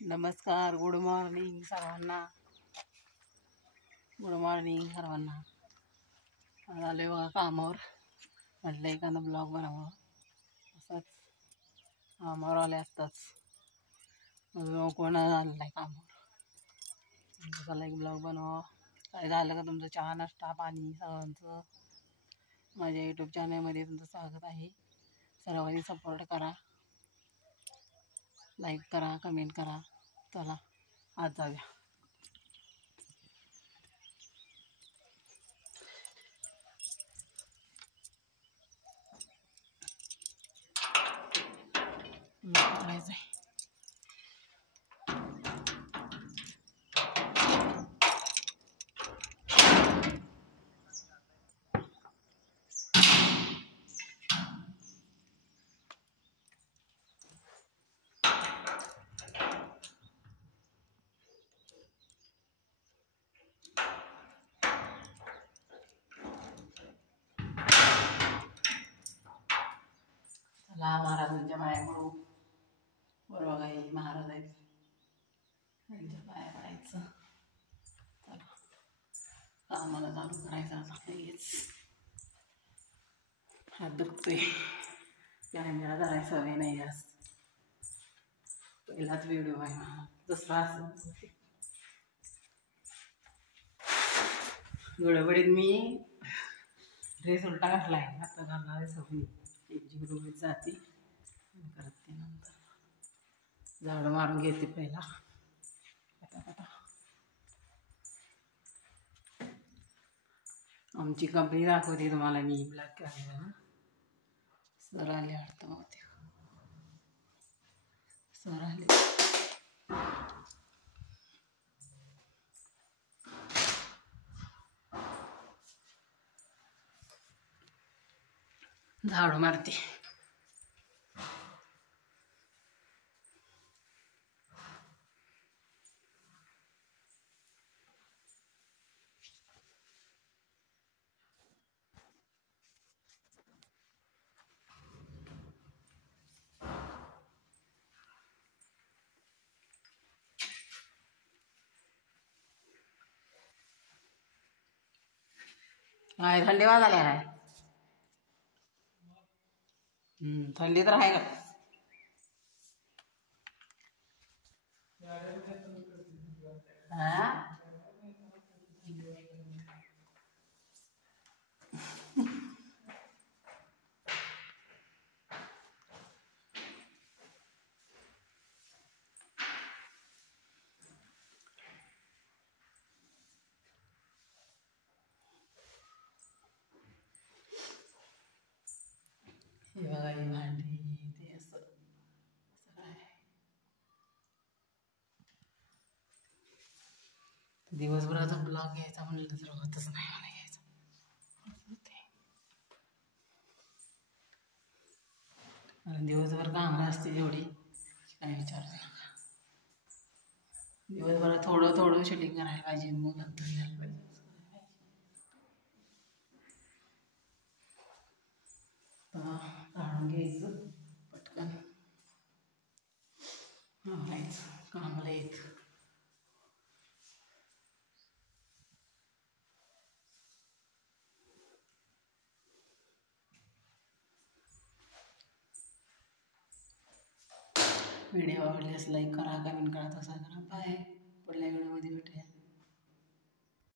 नमस्कार, good morning सर्वांना. Good morning सर्वांना. आज आलो आहे बघा कामावर. म्हटलं एखादा ब्लॉग बनावं. असंच कामावर आले असताच कोण आलेला आहे कामावर. चला एक ब्लॉग बनवा. काय झालं का तुमचं चहा नाश्ता पाणी सर्वांचं. माझ्या यूट्यूब चॅनलमध्ये तुमचं स्वागत आहे. सर्वांनी सपोर्ट करा, लाईक करा, कमेंट करा. चला आज जाऊया. करायचं आहे. चला महाराजांच्या पाया पडू. बरोबर काही महाराज आहेत, त्यांच्या पाया पडायचं. चला कामाला चालू करायचं आता. लगेच हात दुखतोय. कॅमेरा धरायची सवय नाही जास्त. पहिलाच व्हिडिओ आहे हा. दुसरा असं गडबडीत मी ड्रेस उलटा घातलाय. आता घालणार आहे सगळी एक जी जाते करत ते नंतर. झाडं मारून घेते पहिला. आमची कंपनी दाखवते तुम्हाला मी. ब्लॅक कॅमेरा सर आले वाटतं. मग ते सर आले. झाडू मारते. काय थंडी वाजायला आहे. थंडी तर आहे का. हा हे बघा ही भांडी ते असं दिवसभराचा ब्लॉग घ्यायचा म्हणलं तर होतच नाही मला घ्यायचं. दिवसभर कामं असते जेवढी काय विचारू नका. दिवसभरात थोडं थोडं शूटिंग करायला पाहिजे, मग नंतर घ्यायला पाहिजे. काढून घ्यायचं पटकन आवरायचं. कामाला येत व्हिडिओ आवडल्यास लाईक करा, कमेंट करा, तसा करा. बाय.